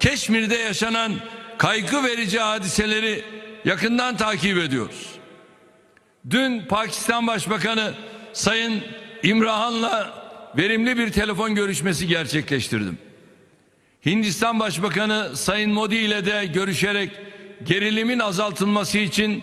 Keşmir'de yaşanan kaygı verici hadiseleri yakından takip ediyoruz. Dün Pakistan Başbakanı Sayın İmrahan'la verimli bir telefon görüşmesi gerçekleştirdim. Hindistan Başbakanı Sayın Modi ile de görüşerek gerilimin azaltılması için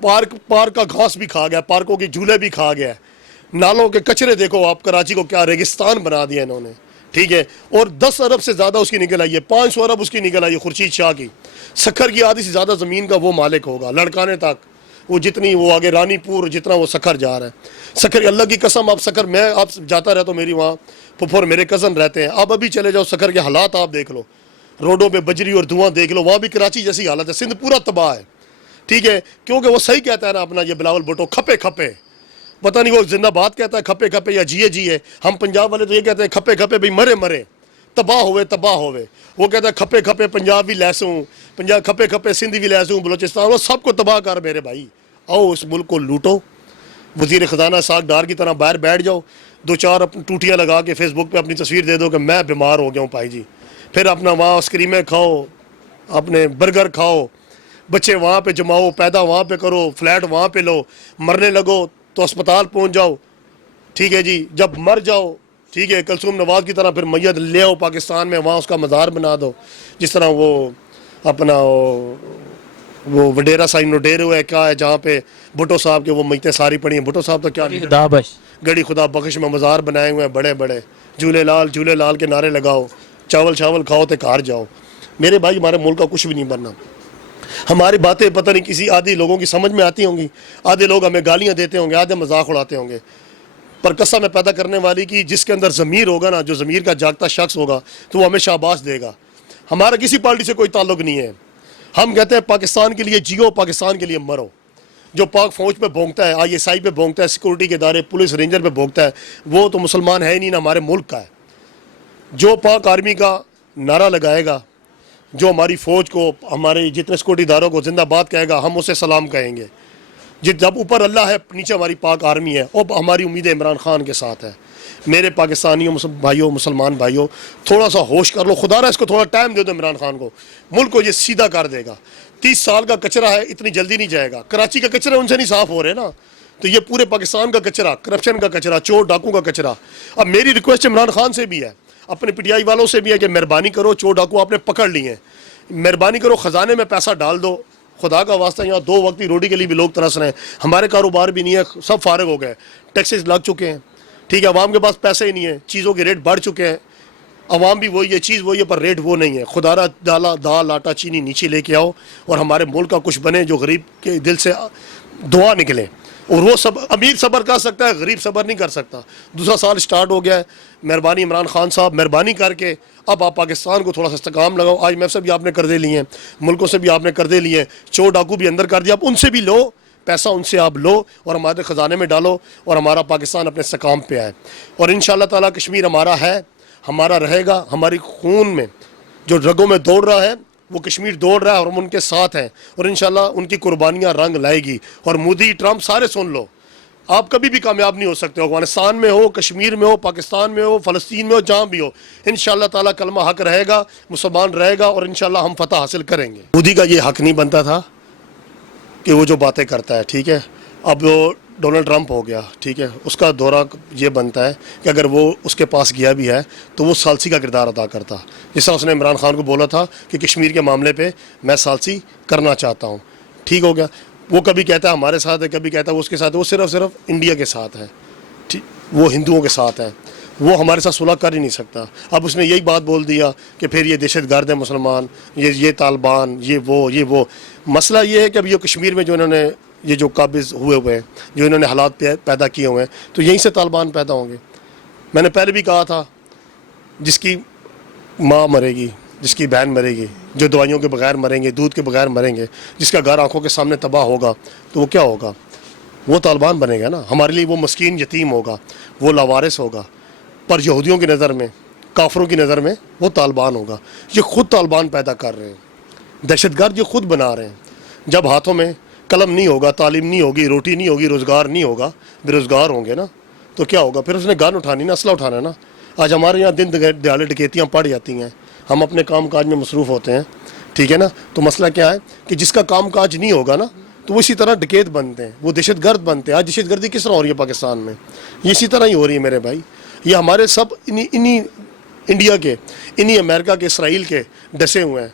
park کا گھاس بھی کھا گیا, پارکوں کے جھولے بھی کھا گیا, نالوں کے کچرے دیکھو آپ, کراچی کو کیا ریگستان بنا دیا انہوں نے, ٹھیک ہے. اور 10 ارب سے زیادہ اس کی نکل آئی ہے, 500 ارب اس کی نکل آئی ہے خورشید شاہ کی. سکھر کی آدھی سے زیادہ زمین کا وہ مالک ہوگا, لڑکانے تک وہ جتنی وہ آگے رانی پور جتنا وہ سکھر جا رہا ہے. سکھر اللہ کی قسم, آپ سکھر میں آپ جاتا رہتا ہوں, میری وہاں پھپھور میرے کزن رہتے ہیں, آپ ابھی چلے جاؤ سکھر کے حالات آپ دیکھ لو, روڈوں پہ بجری اور دھواں دیکھ لو, وہاں بھی کراچی جیسی حالت ہے. سندھ پورا تباہ ہے, ٹھیک ہے, کیونکہ وہ صحیح کہتا ہے نا اپنا یہ بلاول بھٹو, کھپے کھپے, پتہ نہیں وہ زندہ باد کہتا ہے کھپے کھپے یا جیے جیے. ہم پنجاب والے تو یہ کہتے ہیں کھپے کھپے, بھئی مرے مرے, تباہ ہوئے. وہ کہتا ہے کھپے کھپے پنجاب بھی لیسوں, پنجاب کھپے کھپے سندھ بھی لیسوں, بلوچستان, وہ سب کو تباہ کر میرے بھائی. آؤ اس ملک کو لوٹو, وزیر خزانہ ساکھ ڈار کی طرح باہر بیٹھ جاؤ, 2-4 ٹوٹیاں لگا کے فیس بک پہ اپنی تصویر دے دو کہ میں بیمار ہو گیا ہوں بھائی جی, پھر اپنا وہاں اسکریمیں کھاؤ, اپنے برگر کھاؤ, بچے وہاں پہ جماؤ, پیدا وہاں پہ کرو, فلیٹ وہاں پہ لو, مرنے لگو تو اسپتال پہنچ جاؤ, ٹھیک ہے جی, جب مر جاؤ, ٹھیک ہے, کلثوم نواز کی طرح پھر میت لے آؤ پاکستان میں, وہاں اس کا مزار بنا دو, جس طرح وہ اپنا وہ وڈیرا سائن وڈیرے ہوئے کیا ہے جہاں پہ بھٹو صاحب کے وہ میتیں ساری پڑی ہیں. بھٹو صاحب تو کیا خدا بخش. گڑی خدا بخش میں مزار بنائے ہوئے ہیں بڑے بڑے, جھولے لال کے نعرے لگاؤ, چاول کھاؤ تے کار جاؤ. میرے بھائی ہمارے ملک کا کچھ بھی نہیں بننا. ہماری باتیں پتہ نہیں کسی آدھی لوگوں کی سمجھ میں آتی ہوں گی, آدھے لوگ ہمیں گالیاں دیتے ہوں گے, آدھے مذاق اڑاتے ہوں گے, پر قسم میں پیدا کرنے والی کی جس کے اندر ضمیر ہوگا نا, جو ضمیر کا جاگتا شخص ہوگا تو وہ ہمیں شاباش دے گا. ہمارا کسی پارٹی سے کوئی تعلق نہیں ہے. ہم کہتے ہیں پاکستان کے لیے جیو, پاکستان کے لیے مرو. جو پاک فوج پہ بھونکتا ہے, ISI پہ بھونکتا ہے, سیکورٹی کے ادارے پولیس رینجر پہ بھونکتا ہے, وہ تو مسلمان ہے ہی نہیں نا, ہمارے ملک کا ہے. جو پاک آرمی کا نعرہ لگائے گا, جو ہماری فوج کو, ہمارے جتنے سیکورٹی اداروں کو زندہ باد کہے گا, ہم اسے سلام کہیں گے. جب اوپر اللہ ہے نیچے ہماری پاک آرمی ہے, اور ہماری امید عمران خان کے ساتھ ہے. میرے پاکستانیوں بھائیوں, مسلمان بھائیوں, تھوڑا سا ہوش کر لو, خدا رہا اس کو تھوڑا ٹائم دے دو عمران خان کو, ملک کو یہ سیدھا کر دے گا. 30 سال کا کچرا ہے, اتنی جلدی نہیں جائے گا. کراچی کا کچرا ان سے نہیں صاف ہو رہے نا, تو یہ پورے پاکستان کا کچرا, کرپشن کا کچرا, چور ڈاکو کا کچرا. اب میری ریکویسٹ عمران خان سے بھی ہے, اپنے PTI والوں سے بھی ہے کہ مہربانی کرو, چور ڈاکو آپ نے پکڑ لیے ہیں, مہربانی کرو خزانے میں پیسہ ڈال دو. خدا کا واسطہ یہاں 2 وقت کی روٹی کے لیے بھی لوگ ترس رہے ہیں. ہمارے کاروبار بھی نہیں ہے, سب فارغ ہو گئے, ٹیکسز لگ چکے ہیں, ٹھیک ہے, عوام کے پاس پیسے ہی نہیں ہیں, چیزوں کے ریٹ بڑھ چکے ہیں, عوام بھی وہی ہے, چیز وہی ہے, پر ریٹ وہ نہیں ہے. خدا را دال آٹا چینی نیچے لے کے آؤ, اور ہمارے ملک کا کچھ بنے جو غریب کے دل سے دعا نکلے. اور وہ سب امیر صبر کر سکتا ہے, غریب صبر نہیں کر سکتا. دوسرا سال سٹارٹ ہو گیا ہے, مہربانی عمران خان صاحب, مہربانی کر کے اب آپ پاکستان کو تھوڑا سا استحکام لگاؤ. IMF سے بھی آپ نے قرضے لیے ہیں, ملکوں سے بھی آپ نے قرضے لیے ہیں, چور ڈاکو بھی اندر کر دیا, آپ ان سے بھی لو پیسہ, ان سے آپ لو اور ہمارے خزانے میں ڈالو, اور ہمارا پاکستان اپنے استحکام پہ آئے. اور انشاءاللہ تعالیٰ کشمیر ہمارا ہے, ہمارا رہے گا. ہماری خون میں جو رگوں میں دوڑ رہا ہے وہ کشمیر دوڑ رہا ہے, اور ہم ان کے ساتھ ہیں, اور انشاءاللہ ان کی قربانیاں رنگ لائے گی. اور مودی, ٹرمپ, سارے سن لو, آپ کبھی بھی کامیاب نہیں ہو سکتے. افغانستان میں ہو, کشمیر میں ہو, پاکستان میں ہو, فلسطین میں ہو, جہاں بھی ہو, انشاءاللہ تعالیٰ کلمہ حق رہے گا, مسلمان رہے گا, اور انشاءاللہ ہم فتح حاصل کریں گے. مودی کا یہ حق نہیں بنتا تھا کہ وہ جو باتیں کرتا ہے, ٹھیک ہے. اب وہ ڈونلڈ ٹرمپ ہو گیا, ٹھیک ہے, اس کا دورہ یہ بنتا ہے کہ اگر وہ اس کے پاس گیا بھی ہے تو وہ ثالثی کا کردار ادا کرتا, جس طرح اس نے عمران خان کو بولا تھا کہ کشمیر کے معاملے پہ میں ثالثی کرنا چاہتا ہوں. ٹھیک ہو گیا. وہ کبھی کہتا ہے ہمارے ساتھ ہے, کبھی کہتا ہے وہ اس کے ساتھ ہے. وہ صرف انڈیا کے ساتھ ہے, وہ ہندوؤں کے ساتھ ہے, وہ ہمارے ساتھ صلح کر ہی نہیں سکتا. اب اس نے یہی بات بول دیا کہ پھر یہ دہشت گرد ہے مسلمان, یہ طالبان, یہ وہ. مسئلہ یہ ہے کہ اب یہ کشمیر میں جو انہوں نے یہ جو قابض ہوئے ہیں, جو انہوں نے حالات پیدا کیے ہوئے ہیں, تو یہیں سے طالبان پیدا ہوں گے. میں نے پہلے بھی کہا تھا, جس کی ماں مرے گی, جس کی بہن مرے گی, جو دوائیوں کے بغیر مریں گے, دودھ کے بغیر مریں گے, جس کا گھر آنکھوں کے سامنے تباہ ہوگا, تو وہ کیا ہوگا؟ وہ طالبان بنے گا نا. ہمارے لیے وہ مسکین یتیم ہوگا, وہ لاوارث ہوگا, پر یہودیوں کی نظر میں, کافروں کی نظر میں وہ طالبان ہوگا. یہ خود طالبان پیدا کر رہے ہیں, دہشت گرد یہ خود بنا رہے ہیں. جب ہاتھوں میں قلم نہیں ہوگا, تعلیم نہیں ہوگی, روٹی نہیں ہوگی, روزگار نہیں ہوگا, بے روزگار ہوں گے نا, تو کیا ہوگا؟ پھر اس نے گن اٹھانی نا, اسلحہ اٹھانا ہے نا. آج ہمارے یہاں دن دہاڑے ڈکیتیاں پڑ جاتی ہیں, ہم اپنے کام کاج میں مصروف ہوتے ہیں, ٹھیک ہے نا. تو مسئلہ کیا ہے کہ جس کا کام کاج نہیں ہوگا نا, تو وہ اسی طرح ڈکیت بنتے ہیں, وہ دہشت گرد بنتے ہیں. آج دہشت گردی کس طرح ہو رہی ہے پاکستان میں؟ یہ اسی طرح ہی ہو رہی ہے میرے بھائی. یہ ہمارے سب انہی انڈیا کے, انہی امریکہ کے, اسرائیل کے ڈسے ہوئے ہیں.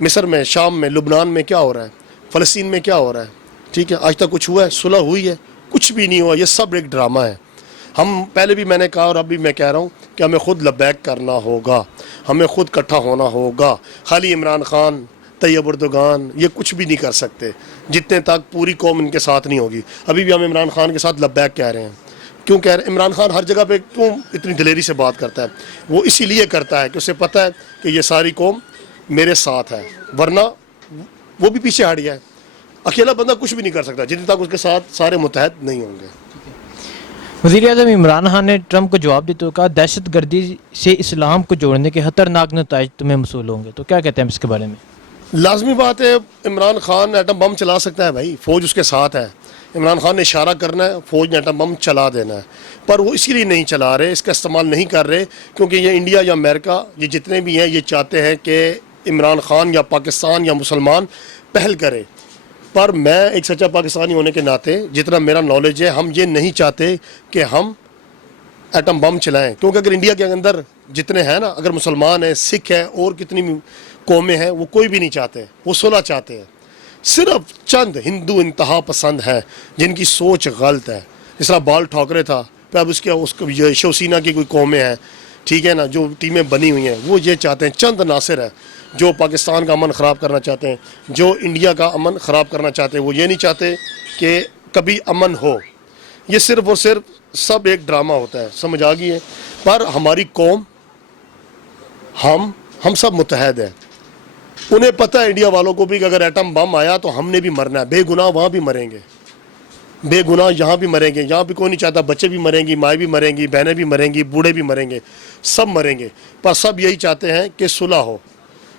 مصر میں, شام میں, لبنان میں کیا ہو رہا ہے, فلسطین میں کیا ہو رہا ہے, ٹھیک ہے, آج تک کچھ ہوا ہے؟ صلح ہوئی ہے؟ کچھ بھی نہیں ہوا, یہ سب ایک ڈرامہ ہے. ہم پہلے بھی میں نے کہا اور اب بھی میں کہہ رہا ہوں کہ ہمیں خود لبیک کرنا ہوگا, ہمیں خود اکٹھا ہونا ہوگا. خالی عمران خان, طیب اردگان یہ کچھ بھی نہیں کر سکتے جتنے تک پوری قوم ان کے ساتھ نہیں ہوگی. ابھی بھی ہم عمران خان کے ساتھ لبیک کہہ رہے ہیں. کیوں کہہ رہے ہیں؟ عمران خان ہر جگہ پہ کیوں اتنی دلیری سے بات کرتا ہے؟ وہ اسی لیے کرتا ہے کہ اسے پتہ ہے کہ یہ ساری قوم میرے ساتھ ہے, ورنہ وہ بھی پیچھے ہٹ گیا ہے. اکیلا بندہ کچھ بھی نہیں کر سکتا جتنے تک اس کے ساتھ سارے متحد نہیں ہوں گے. وزیر اعظم عمران خان نے ٹرمپ کو جواب دیتے ہوئے کہا دہشت گردی سے اسلام کو جوڑنے کے خطرناک نتائج تمہیں موصول ہوں گے, تو کیا کہتے ہیں اس کے بارے میں؟ لازمی بات ہے, عمران خان ایٹم بم چلا سکتا ہے بھائی, فوج اس کے ساتھ ہے. عمران خان نے اشارہ کرنا ہے, فوج نے ایٹم بم چلا دینا ہے, پر وہ اسی لیے نہیں چلا رہے, اس کا استعمال نہیں کر رہے کیونکہ یہ انڈیا یا امریکہ یہ جتنے بھی ہیں یہ چاہتے ہیں کہ عمران خان یا پاکستان یا مسلمان پہل کرے. پر میں ایک سچا پاکستانی ہونے کے ناطے جتنا میرا نالج ہے, ہم یہ نہیں چاہتے کہ ہم ایٹم بم چلائیں, کیونکہ اگر انڈیا کے اندر جتنے ہیں نا, اگر مسلمان ہیں, سکھ ہیں, اور کتنی قومیں ہیں, وہ کوئی بھی نہیں چاہتے, وہ صلح چاہتے ہیں. صرف چند ہندو انتہا پسند ہیں جن کی سوچ غلط ہے, جس طرح بال ٹھاکرے تھا, پھر اب اس کو شیوسینا کی کوئی قومیں ہیں, ٹھیک ہے نا, جو ٹیمیں بنی ہوئی ہیں, وہ یہ چاہتے ہیں. چند عناصر ہیں جو پاکستان کا امن خراب کرنا چاہتے ہیں, جو انڈیا کا امن خراب کرنا چاہتے ہیں. وہ یہ نہیں چاہتے کہ کبھی امن ہو. یہ صرف اور صرف سب ایک ڈرامہ ہوتا ہے, سمجھ آ گئی ہے. پر ہماری قوم, ہم سب متحد ہیں. انہیں پتہ ہے انڈیا والوں کو بھی کہ اگر ایٹم بم آیا تو ہم نے بھی مرنا ہے. بے گناہ وہاں بھی مریں گے, بے گناہ یہاں بھی مریں گے. یہاں بھی کوئی نہیں چاہتا, بچے بھی مریں گی, مائیں بھی مریں گی, بہنیں بھی مریں گی, بوڑھے بھی مریں گے, سب مریں گے. پر سب یہی چاہتے ہیں کہ صلح ہو,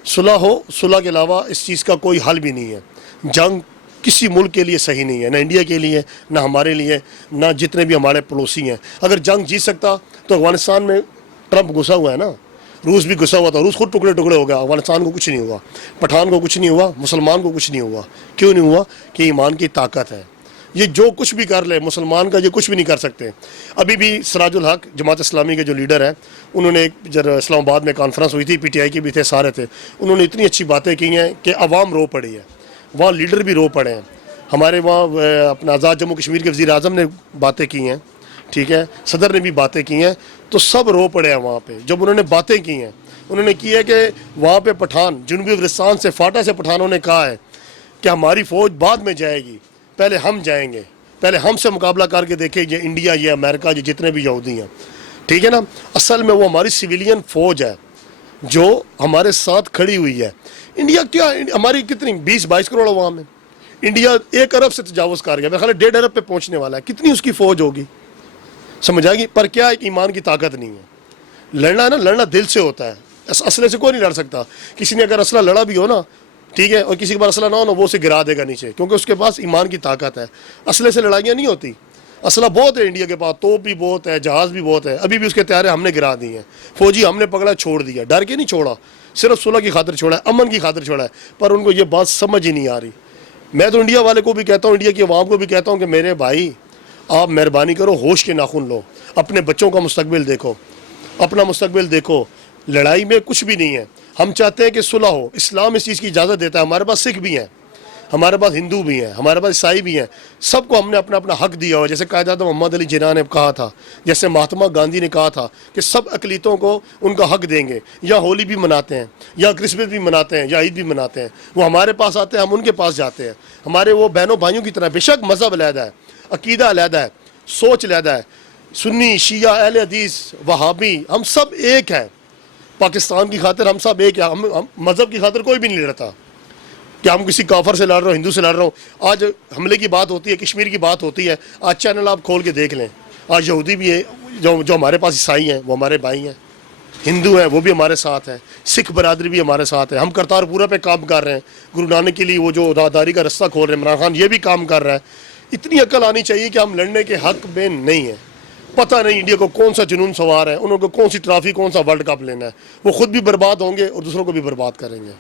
صلح ہو. صلح کے علاوہ اس چیز کا کوئی حل بھی نہیں ہے. جنگ کسی ملک کے لیے صحیح نہیں ہے, نہ انڈیا کے لیے, نہ ہمارے لیے, نہ جتنے بھی ہمارے پڑوسی ہیں. اگر جنگ جیت سکتا تو افغانستان میں ٹرمپ گھسا ہوا ہے نا, روس بھی گھسا ہوا تھا, روس خود ٹکڑے ٹکڑے ہو گیا. افغانستان کو کچھ نہیں ہوا, پٹھان کو کچھ نہیں ہوا, مسلمان کو کچھ نہیں ہوا. کیوں نہیں ہوا؟ کہ ایمان کی طاقت ہے. یہ جو کچھ بھی کر لے مسلمان کا, یہ کچھ بھی نہیں کر سکتے. ابھی بھی سراج الحق جماعت اسلامی کے جو لیڈر ہیں, انہوں نے جب اسلام آباد میں کانفرنس ہوئی تھی, پی ٹی آئی کے بھی تھے, سارے تھے, انہوں نے اتنی اچھی باتیں کی ہیں کہ عوام رو پڑی ہے, وہاں لیڈر بھی رو پڑے ہیں. ہمارے وہاں اپنا آزاد جموں کشمیر کے وزیر اعظم نے باتیں کی ہیں, ٹھیک ہے, صدر نے بھی باتیں کی ہیں, تو سب رو پڑے ہیں وہاں پہ. جب انہوں نے باتیں کی ہیں, انہوں نے کی ہے کہ وہاں پہ پٹھان, جنوبی وزیرستان سے فاٹا سے پٹھانوں نے کہا ہے کہ ہماری فوج بعد میں جائے گی, پہلے ہم جائیں گے, پہلے ہم سے مقابلہ کر کے دیکھیں, یہ انڈیا, یہ امریکہ, یہ جتنے بھی یہودی ہیں, ٹھیک ہے نا. اصل میں وہ ہماری سویلین فوج ہے جو ہمارے ساتھ کھڑی ہوئی ہے. انڈیا کیا, ہماری کتنی 20-22 کروڑ عوام ہے. انڈیا 1 ارب سے تجاوز کر گیا, میرے خیال ہے 1.5 ارب پہ پہنچنے والا ہے. کتنی اس کی فوج ہوگی, سمجھ آئے گی. پر کیا ایک ایمان کی طاقت نہیں ہے. لڑنا ہے نا, لڑنا دل سے ہوتا ہے, اسلحے سے کوئی نہیں لڑ سکتا. کسی نے اگر اسلحہ لڑا بھی ہو نا, ٹھیک ہے, اور کسی کے پاس اسلحہ نہ ہو نا, وہ اسے گرا دے گا نیچے, کیونکہ اس کے پاس ایمان کی طاقت ہے. اسلحے سے لڑائیاں نہیں ہوتی. اسلحہ بہت ہے انڈیا کے پاس, توپ بھی بہت ہے, جہاز بھی بہت ہے. ابھی بھی اس کے طیارے ہم نے گرا دیے ہیں. فوجی ہم نے پکڑا, چھوڑ دیا, ڈر کے نہیں چھوڑا, صرف صلح کی خاطر چھوڑا ہے, امن کی خاطر چھوڑا ہے. پر ان کو یہ بات سمجھ ہی نہیں آ رہی. میں تو انڈیا والے کو بھی کہتا ہوں, انڈیا کی عوام کو بھی کہتا ہوں کہ میرے بھائی, آپ مہربانی کرو, ہوش کے ناخن لو, اپنے بچوں کا مستقبل دیکھو, اپنا مستقبل دیکھو. لڑائی میں کچھ بھی نہیں ہے. ہم چاہتے ہیں کہ صلح ہو. اسلام اس چیز کی اجازت دیتا ہے. ہمارے پاس سکھ بھی ہیں, ہمارے پاس ہندو بھی ہیں, ہمارے پاس عیسائی بھی ہیں. سب کو ہم نے اپنا اپنا حق دیا ہوا. جیسے قائد اعظم محمد علی جناح نے کہا تھا, جیسے مہاتما گاندھی نے کہا تھا کہ سب اقلیتوں کو ان کا حق دیں گے. یا ہولی بھی مناتے ہیں, یا کرسمس بھی مناتے ہیں, یا عید بھی مناتے ہیں. وہ ہمارے پاس آتے ہیں, ہم ان کے پاس جاتے ہیں. ہمارے وہ بہنوں بھائیوں کی طرح. بے شک مذہب علیحدہ ہے, عقیدہ علیحدہ ہے, سوچ علیحدہ ہے, سنی, شیعہ, اہل حدیث, وہابی, ہم سب ایک ہیں. پاکستان کی خاطر ہم سب ایک ہیں. ہم مذہب کی خاطر کوئی بھی نہیں لڑتا کہ ہم کسی کافر سے لڑ رہے ہوں, ہندو سے لڑ رہا ہوں. آج حملے کی بات ہوتی ہے, کشمیر کی بات ہوتی ہے, آج چینل آپ کھول کے دیکھ لیں, آج یہودی بھی ہے, جو ہمارے پاس عیسائی ہیں وہ ہمارے بھائی ہیں, ہندو ہیں وہ بھی ہمارے ساتھ ہیں, سکھ برادری بھی ہمارے ساتھ ہے. ہم کرتار پورا پہ کام کر رہے ہیں, گرو نانک کے لیے وہ جو راہداری کا رستہ کھول رہے ہیں, عمران خان یہ بھی کام کر رہا ہے. اتنی عقل آنی چاہیے کہ ہم لڑنے کے حق میں نہیں ہیں. پتہ نہیں انڈیا کو کون سا جنون سوار ہے, انہوں کو کون سی ٹرافی, کون سا ورلڈ کپ لینا ہے. وہ خود بھی برباد ہوں گے اور دوسروں کو بھی برباد کریں گے.